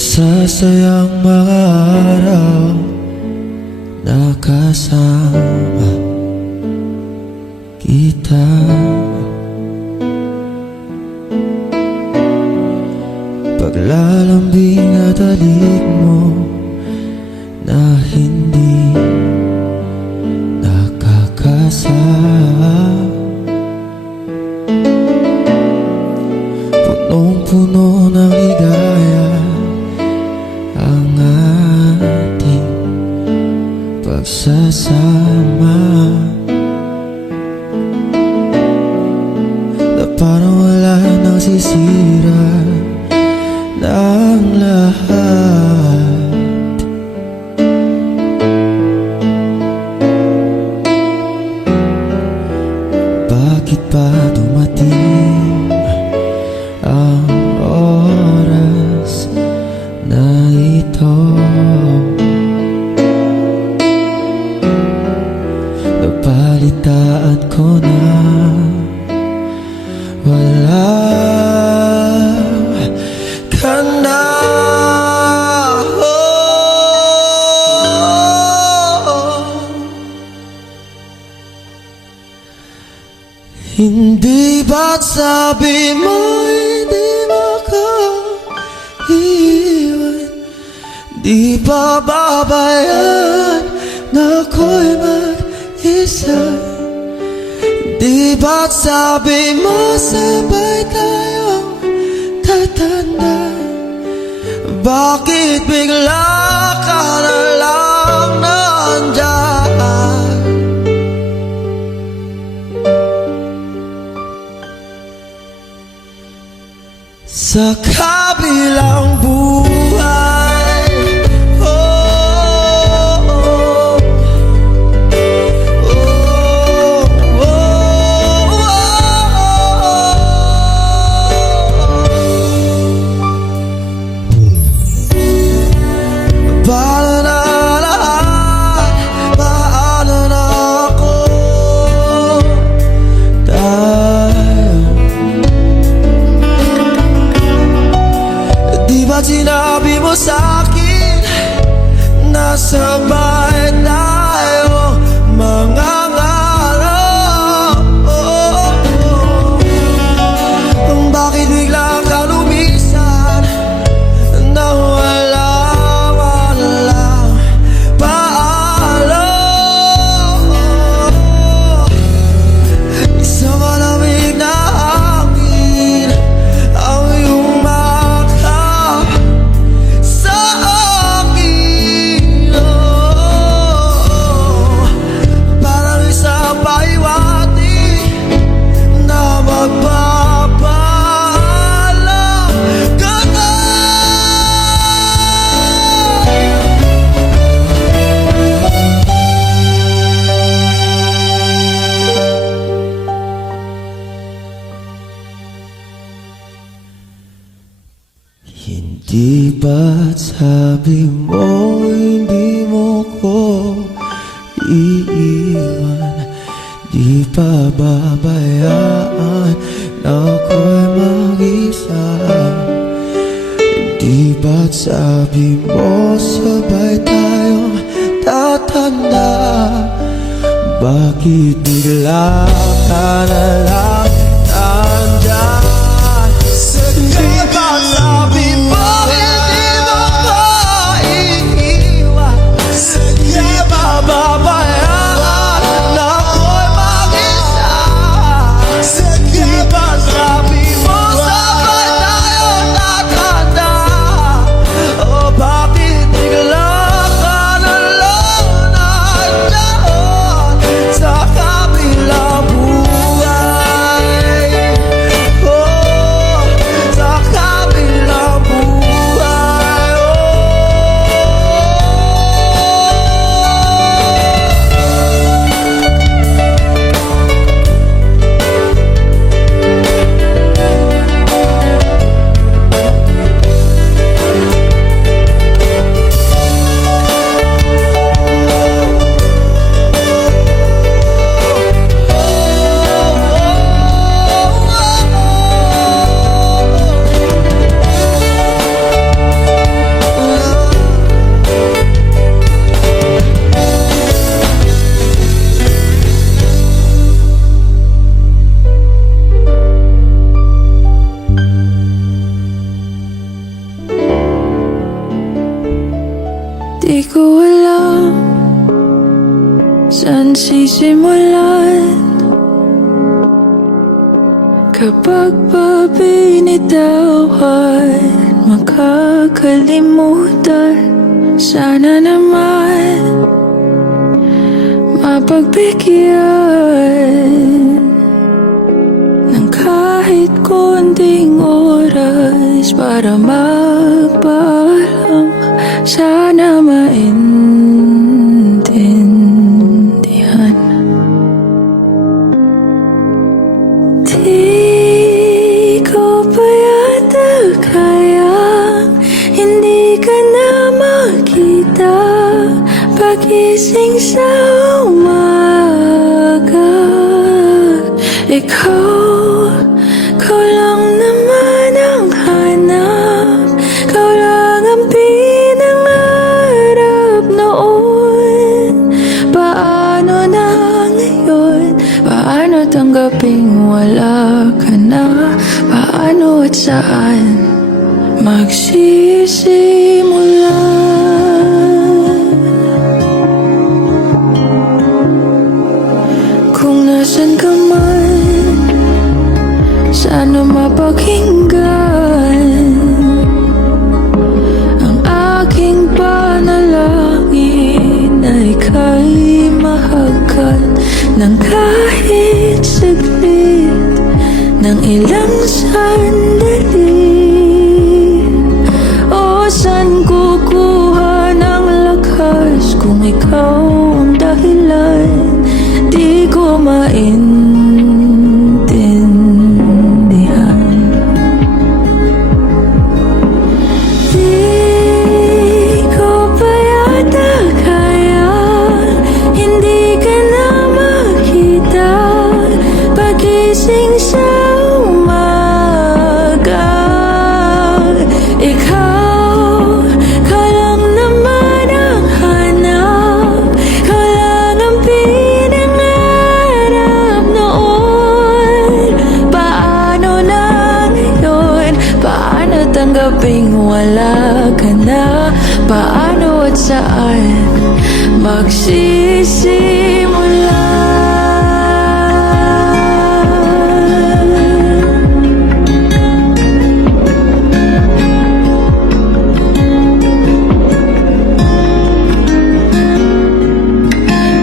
Masasayang mga araw na kasama kita. Paglalambing at halik mo na hindi nakakasama. Punong-puno ng ligaya ang ating pagsasama, na parang wala nang sisira ng lahat. Bakit pa dumating ang oras na ito? Napalitaan ko na wala ka na. Hindi ba't sabi mo hindi makaiwan? Di ba babayaan na ako'y mag-isa? Di ba't sabi mo sabay tayong tatanda? Bakit bigla ka na lang nandyan? Sa kabilang buhay, bahala na lahat, bahala na ako. Di ba't sinabi mo sa'kin na sabay tayo mangangarap? Bakit bigla ka lumisan na walang paalam? Isang malamig na hangin ang iyong makap sa akin, parang isang pahiwati na magpapaalam ka na. Hindi ba't sabi mo hindi mo ko iiwan? Di pa babayaan na ako'y mag-isa? Di ba't sabi mo sabay tayong tatanda? Bakit bigla ka na lang nandyan? Di ba't sabi mo hindi mo maiiwan? Di ba babayaan na ako'y mag-isa? Di ba't sabi mo sabay tayong tatanda? O bakit bigla ka na lang nandyan sa kabilang buhay? simulan kapag pa binitawan, makakalimutan. Sana naman mapagbigyan ng kahit konting oras para magpaalam. Sana maintindihan. Di ko pa yata kayang hindi ka na makita pagising sa umaga. Ikaw lang naman ang hanap. Ikaw lang ang pinangarap noon. Paano na ngayon? Paano tanggaping wala ka na? Paano at saan magsisimula? Kung nasan ka man, sana mapakinggan ang aking panalangin na ika'y mahagkan ng kahit saglit, ng ilang sandali. O saan kukuha ng lakas kung ikaw ang dahilan? Di ko maintindihan. Di ko pa yata kaya hindi ka na makita pagising sa umaga. Ikaw lang naman ang hanap. Ikaw lang ang pinangarap noon. Paano na ngayon? Paano tanggaping wala ka na? Paano at saan magsisimula?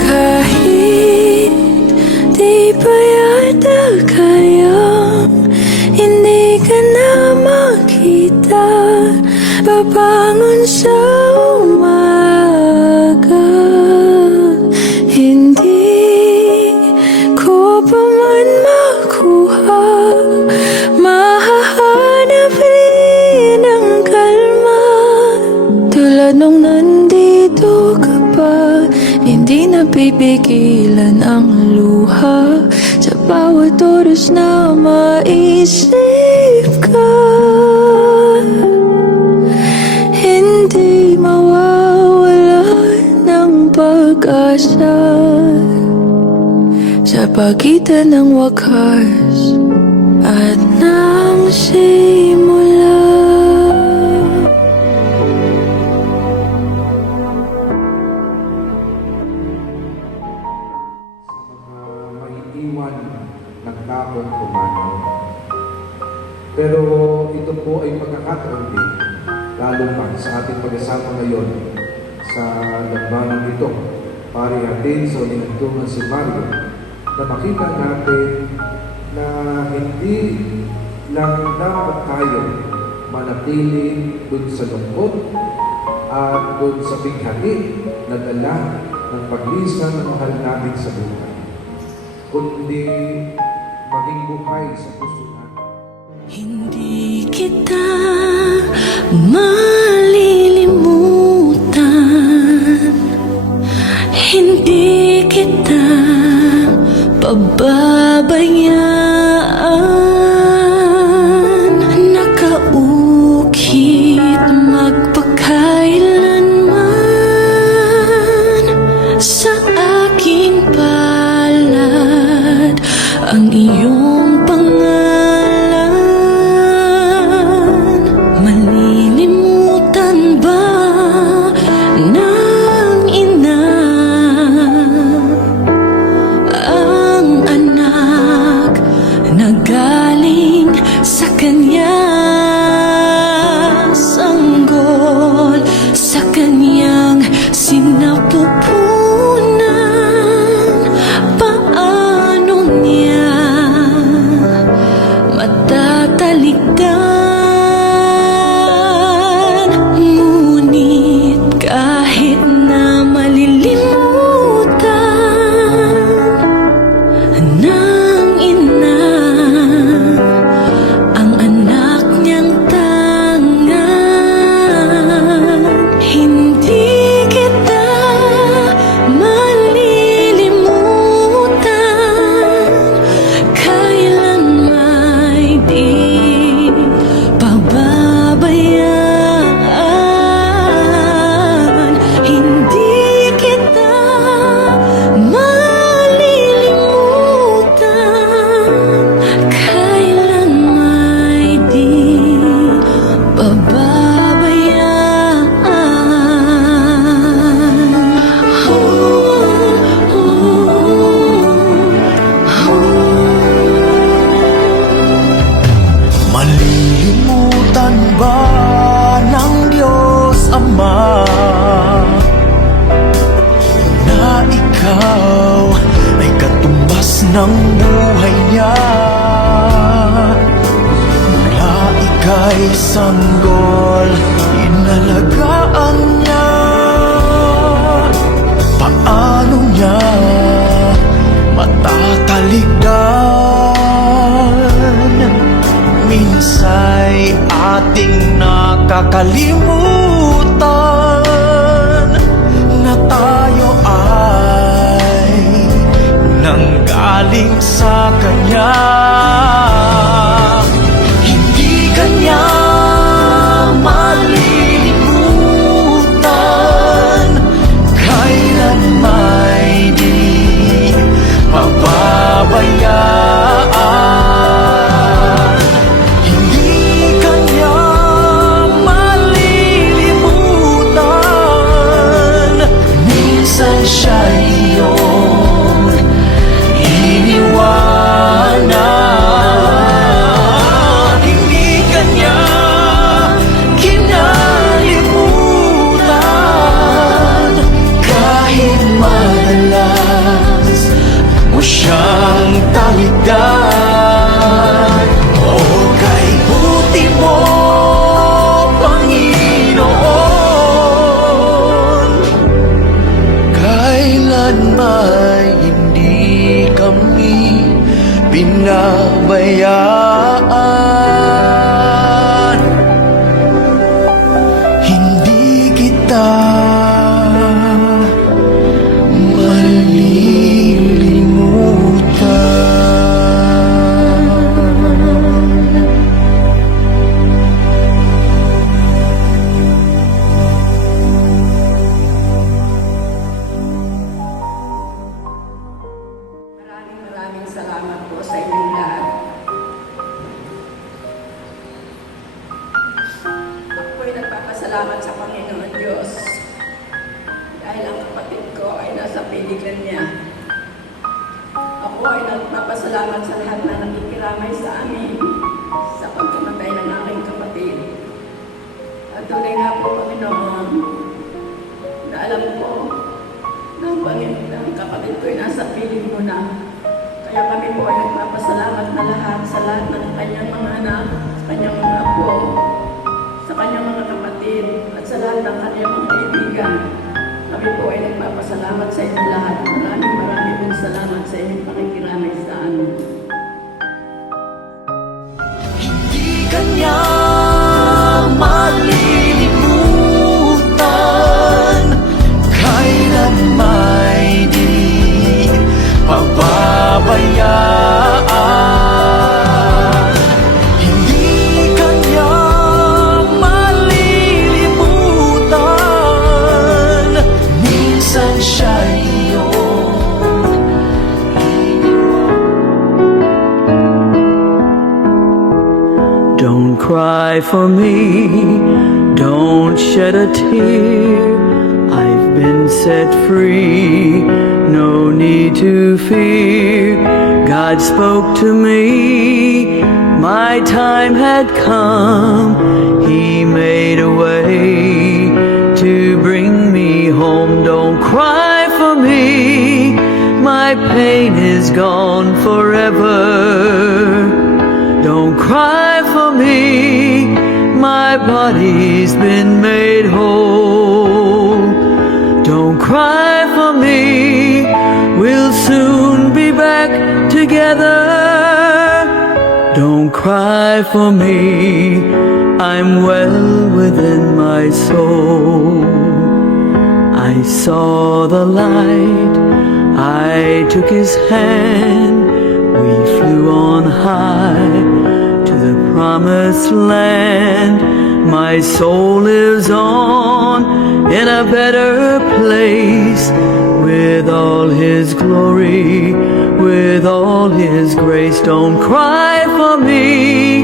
Kahit di pa yata kayang hindi ka na makita babangon sa umaga. Hindi ko pa man makuha, mahahanap rin ang kalma. Tulad nung nandito ka pa, hindi napipigilan ang luha. Sa bawat oras na maisip ka, hindi mawawala ng pag-asa sa pagitan ng wakas at ng simula. Maiiwan ng taong pumanaw. Pero ito po ay pagkakataon din, lalo pa sa ating pag-asama ngayon sa lambanan ito, para natin sa ulintungan si Mario, na makita natin na hindi lang dapat tayo manatili dun sa lungkot at dun sa bighani na dala ng paglisan ng mahal natin sa buhay, kundi maging buhay sa puso natin. Hindi kita malilimutan, hindi kita pababayaan. Nakaukit magpakailanman sa aking palad ang iyong pangalan. Malilimutan ba ng ina balikan. Ngunit kahit na malilimutan ng ina ang anak niyang tangan, hindi kita malilimutan. Kailan may di pababayaan, hindi kita malilimutan. Kailan may di pababayaan. Malilimutan ba ng Diyos Ama na ikaw ay katumbas ng buhay niya? Mula ika'y sanggol, inalagaan niya. Paano niya matatalikdan? Minsa'y ating nakakalimutan na tayo ay nanggaling sa Kanya. Hindi Kanya malilimutan, kailan may di pababayaan. Hindi Kanya malilimutan, minsan siya'y iyong iniwanan. Hindi Kanya kinalimutan, kahit madalas mo siyang talikdan. O kay buti mo, Panginoon, kailan may hindi kami pinabayaan. Hindi kita malilimutan. Maraming salamat po sa inyong lahat. Ako'y nagpapasalamat sa Panginoon Diyos dahil ang kapatid ko ay nasa piligran niya. Ako ay nagpapasalamat sa lahat na nakikiramay sa amin sa pagkamatay ng aking kapatid. At tunay nga po, Panginoon, na alam ko na ang Panginoon, ang kapatid ko ay nasa piling mo na. Kaya kami po ay nagpapasalamat na lahat sa lahat ng kanyang mga anak, sa kanyang mga apo, sa kanyang mga kapatid, at sa lahat ng kanyang mga kaibigan. Kami po ay nagpapasalamat sa inyo lahat. Maraming pong salamat sa inyong pakikiramay sa amin. Hindi Kanya malilimutan, kailan may di pababayaan. Hindi Kanya malilimutan, minsan siya'y iyong iniwan. Don't cry for me, don't shed a tear. I've been set free, no need to fear. God spoke to me, my time had come. He made a way to bring me home. Don't cry for me, my pain is gone forever. Don't cry cry for me, my body's been made whole. Don't cry for me, we'll soon be back together. Don't cry for me, I'm well within my soul. I saw the light, I took his hand, we flew on high to the promised land. My soul lives on in a better place, with all his glory, with all his grace. Don't cry for me,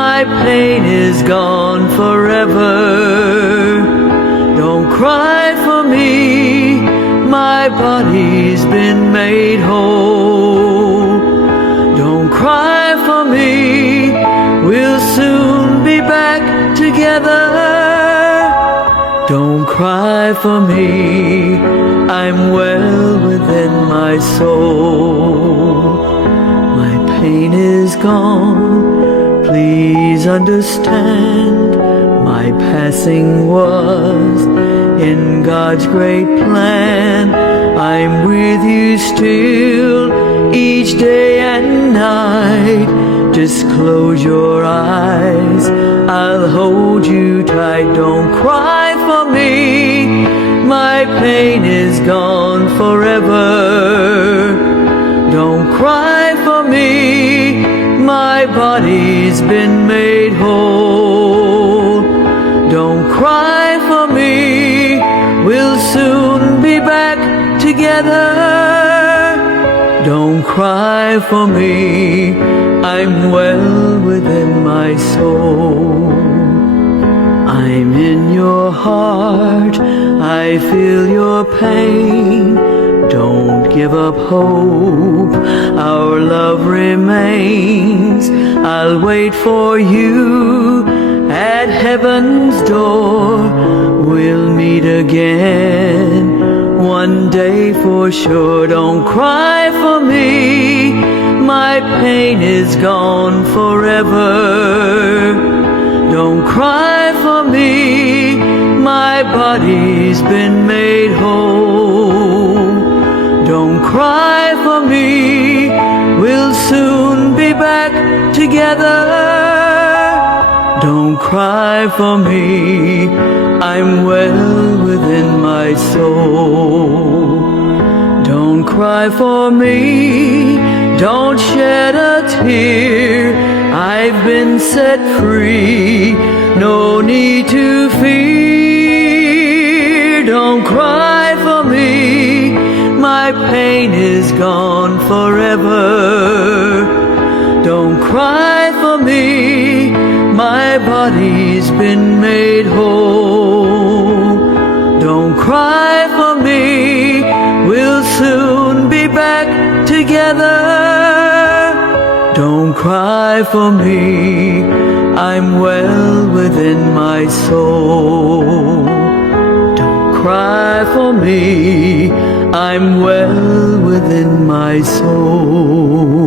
my pain is gone forever. Don't cry for me, my body's been made whole. Don't cry for me, we'll soon be back together. Don't cry for me, I'm well within my soul. My pain is gone, please understand. My passing was in God's great plan. I'm with you still, each day and night. Just close your eyes, I'll hold you tight. Don't cry for me, my pain is gone forever. Don't cry for me, my body's been made whole. Don't cry for me, we'll soon be back together. Don't cry for me, I'm well within my soul. I'm in your heart, I feel your pain. Don't give up hope, our love remains. I'll wait for you at heaven's door. We'll meet again one day for sure. Don't cry for me, my pain is gone forever. Don't cry for me, my body's been made whole. Don't cry for me, we'll soon be back together. Don't cry for me, I'm well within my soul. Don't cry for me, don't shed a tear. I've been set free, no need to fear. Don't cry for me, my pain is gone forever. Don't cry for me, my body's been made whole. Don't cry for me, we'll soon be back together. Don't cry for me, I'm well within my soul. Don't cry for me, I'm well within my soul.